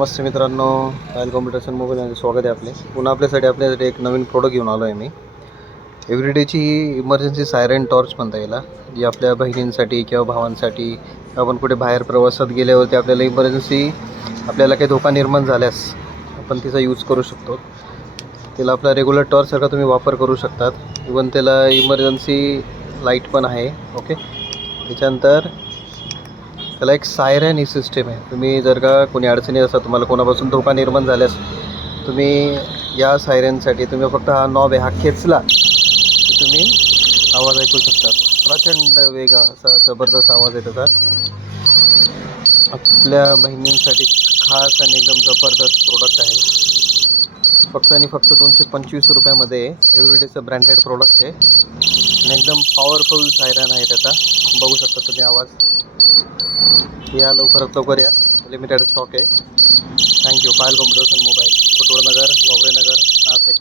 नमस्ते मित्रांनो, पायल कॉम्प्युटर्स मोबाईलमध्ये स्वागत आहे आपले. पुन्हा आपल्यासाठी एक नवीन प्रोडक्ट घेऊन आलो आहे मी. एव्हरीडेची इमर्जन्सी सायरन टॉर्च म्हणता येईल, जी आपल्या बहिणींसाठी किंवा भावांसाठी आपण कुठे बाहेर प्रवासात गेल्यावरती आपल्याला आपल्याला काही धोका निर्माण झाल्यास आपण तिचा यूज करू शकतो. तिला आपला रेग्युलर टॉर्चसारखा तुम्ही वापर करू शकतात. इवन त्याला इमर्जन्सी लाईट पण आहे. ओके, त्याच्यानंतर त्याला एक सायरन ही सिस्टीम आहे. तुम्ही जर का कोणी अडचणी असतात, तुम्हाला कोणापासून धोका निर्माण झाल्यास तुम्ही या सायरनसाठी तुम्ही फक्त हा नॉब आहे, हा खेचला की तुम्ही आवाज ऐकू शकतात. प्रचंड वेगा असा जबरदस्त आवाज आहे त्याचा. आपल्या बहिणींसाठी खास आणि एकदम जबरदस्त प्रोडक्ट आहे. फक्त आणि फक्त 225 रुपयामध्ये एव्हरीडेचं ब्रँडेड प्रोडक्ट आहे आणि एकदम पॉवरफुल सायरन आहे त्याचा. बघू शकता तुम्ही आवाज. या लवकरात लवकर या, लिमिटेड स्टॉक आहे. Thank you. Payal computers and mobile, Kutwadnagar, Wawarenagar, Nashik.